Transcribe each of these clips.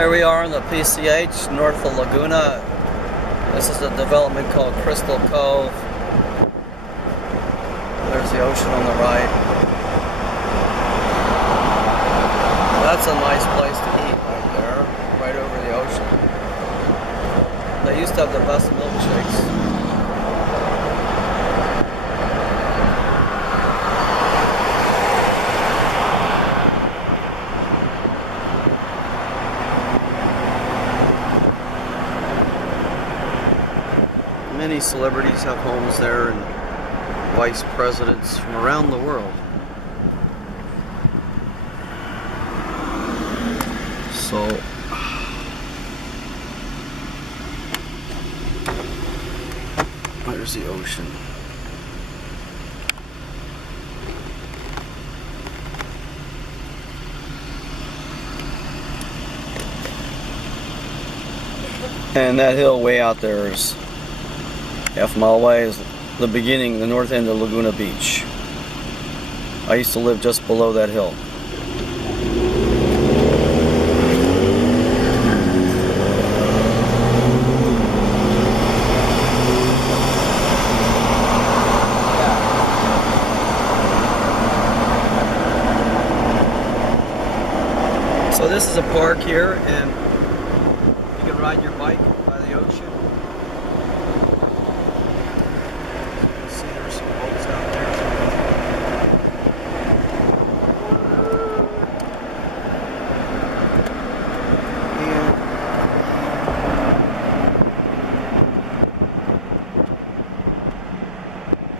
Here we are in the PCH, north of Laguna. This is a development called Crystal Cove. There's the ocean on the right. That's a nice place to eat right there, right over the ocean. They used to have the best milkshakes. Many celebrities have homes there and vice presidents from around the world. So, there's the ocean. And that hill way out there is half a mile away is the beginning, the north end of Laguna Beach. I used to live just below that hill. So this is a park here, and you can ride your bike by the ocean.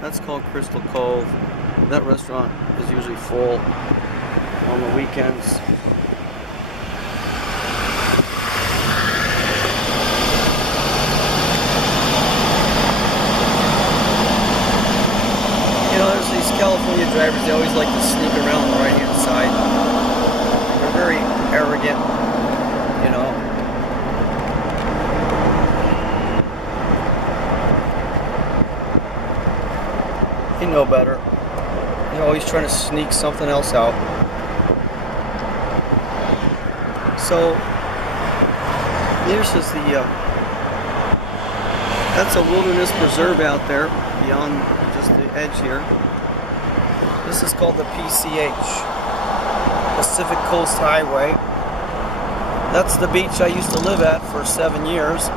That's called Crystal Cove. That restaurant is usually full on the weekends. You know, there's these California drivers, they always like to sneak around on the right-hand side. They're very arrogant, you know. You know better. You're always trying to sneak something else out. So, here's just the, that's a wilderness preserve out there beyond just the edge here. This is called the PCH, Pacific Coast Highway. That's the beach I used to live at for 7 years.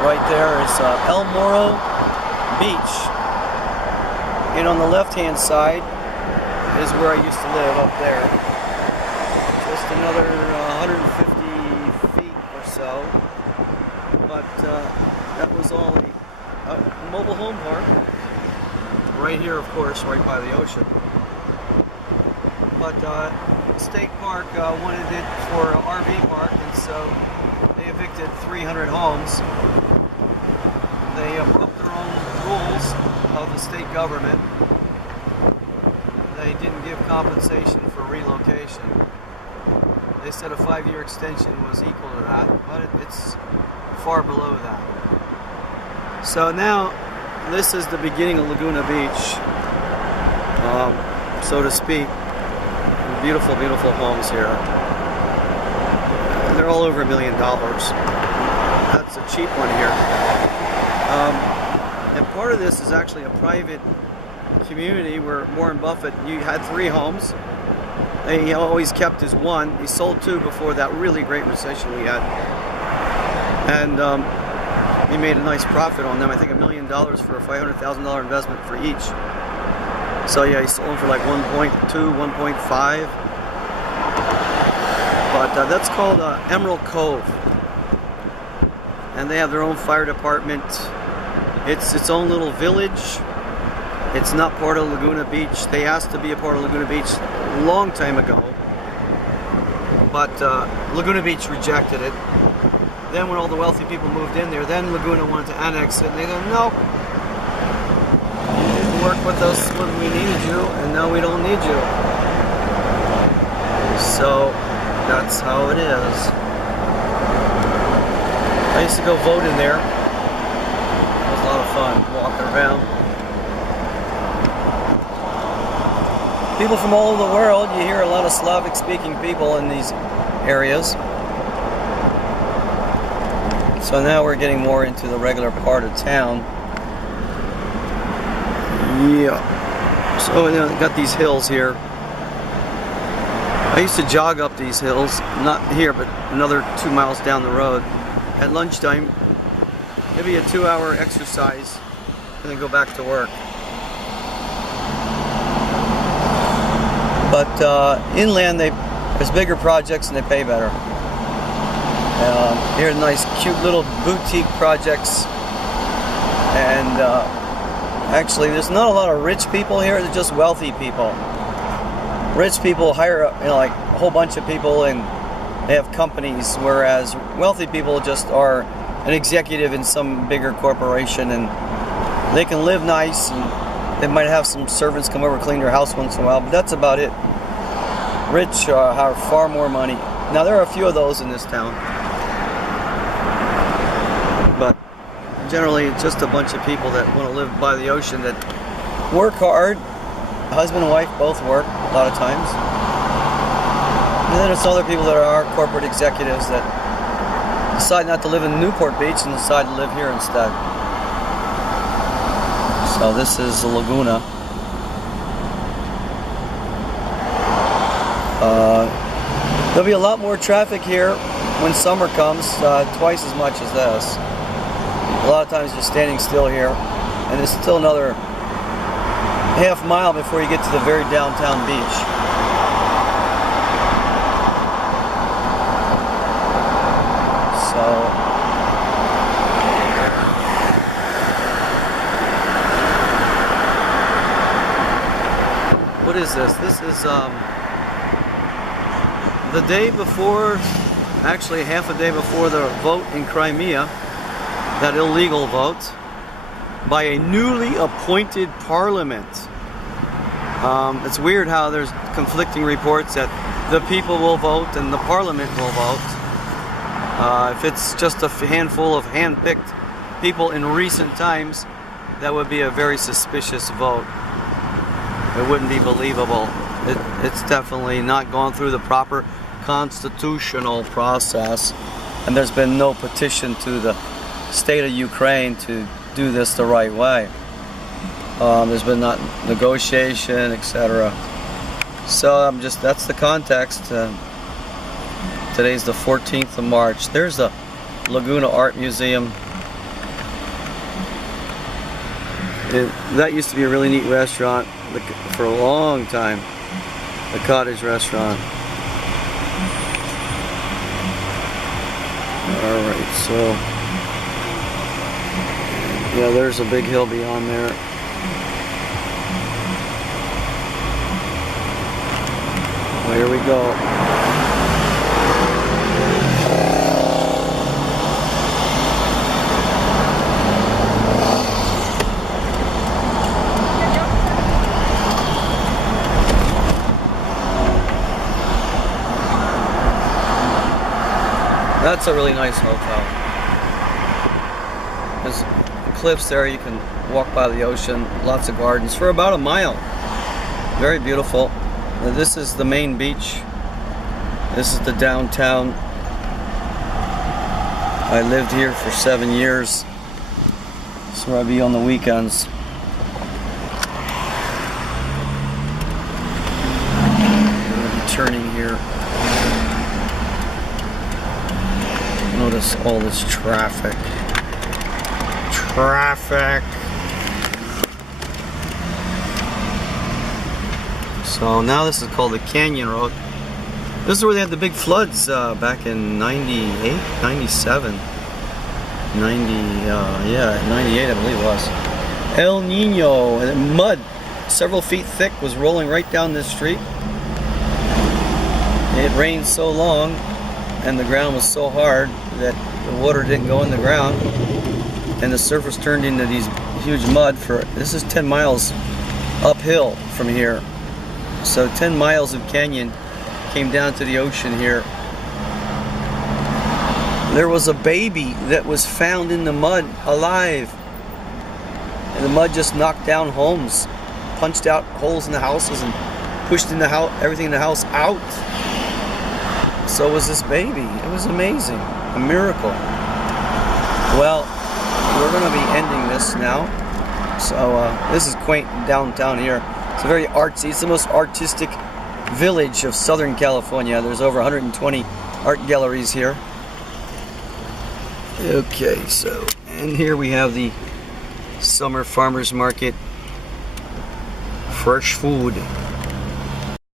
Right there is El Morro Beach, and on the left-hand side is where I used to live up there. Just another 150 feet or so, but that was all a mobile home park. Right here, of course, right by the ocean. But State Park wanted it for an RV park, and so they evicted 300 homes. They broke their own rules of the state government. They didn't give compensation for relocation. They said a 5-year extension was equal to that, but it's far below that. So now, this is the beginning of Laguna Beach, so to speak. Beautiful, beautiful homes here. They're all over $1 million. That's a cheap one here. And part of this is actually a private community where Warren Buffett, you had 3 homes. He always kept his one. He sold 2 before that really great recession we had. And he made a nice profit on them. I think $1 million for a $500,000 investment for each. So yeah, he sold them for like 1.2, 1.5. But that's called Emerald Cove. And they have their own fire department. It's its own little village. It's not part of Laguna Beach. They asked to be a part of Laguna Beach a long time ago, but Laguna Beach rejected it. Then when all the wealthy people moved in there, then Laguna wanted to annex it, and they said, no, you didn't work with us when we needed you, and now we don't need you. So that's how it is. I used to go vote in there. It was a lot of fun walking around. people from all over the world. You hear a lot of Slavic speaking people in these areas. So now we're getting more into the regular part of town. Yeah. So you know, got these hills here. I used to jog up these hills, not here, but another 2 miles down the road. At lunchtime, maybe a 2-hour exercise, and then go back to work. But inland, there's bigger projects and they pay better. Here are nice, cute little boutique projects, and actually, there's not a lot of rich people here. They're just wealthy people. Rich people hire, you know, like a whole bunch of people, and they have companies, whereas wealthy people just are an executive in some bigger corporation, and they can live nice, and they might have some servants come over clean their house once in a while, but that's about it. Rich have far more money. Now there are a few of those in this town, but generally it's just a bunch of people that want to live by the ocean, that work hard. Husband and wife both work a lot of times. And then there's other people that are corporate executives that decide not to live in Newport Beach and decide to live here instead. So this is the Laguna. There'll be a lot more traffic here when summer comes, twice as much as this. A lot of times you're standing still here, and there's still another half mile before you get to the very downtown beach. So what is this? This is the day before, actually half a day before the vote in Crimea, that illegal vote by a newly appointed parliament. It's weird how there's conflicting reports that the people will vote and the parliament will vote. If it's just a handful of hand-picked people in recent times, that would be a very suspicious vote. It wouldn't be believable. It's definitely not gone through the proper constitutional process, and there's been no petition to the state of Ukraine to do this the right way. There's been not negotiation, etc. So that's the context. Today's the 14th of March. There's the Laguna Art Museum. That used to be a really neat restaurant for a long time. The cottage restaurant. Alright, so yeah, there's a big hill beyond there. Well, here we go. That's a really nice hotel. There's cliffs there, you can walk by the ocean, lots of gardens for about a mile. Very beautiful. Now, this is the main beach. This is the downtown. I lived here for 7 years. That's where I'd be on the weekends. I'm going to be turning here. Notice all this traffic. So now this is called the Canyon Road. This is where they had the big floods back in 98, 97, 98 I believe it was. El Nino, and mud several feet thick was rolling right down this street. It rained so long and the ground was so hard that the water didn't go in the ground, and the surface turned into these huge mud. This is 10 miles uphill from here. So 10 miles of canyon came down to the ocean here. There was a baby that was found in the mud alive, and the mud just knocked down homes, punched out holes in the houses, and pushed in the house, everything in the house out. So was this baby. It was amazing. A miracle. Well, we're going to be ending this now. So this is quaint downtown here. It's a very artsy. It's the most artistic village of Southern California. There's over 120 art galleries here. Okay, so, and here we have the summer farmers market. Fresh food.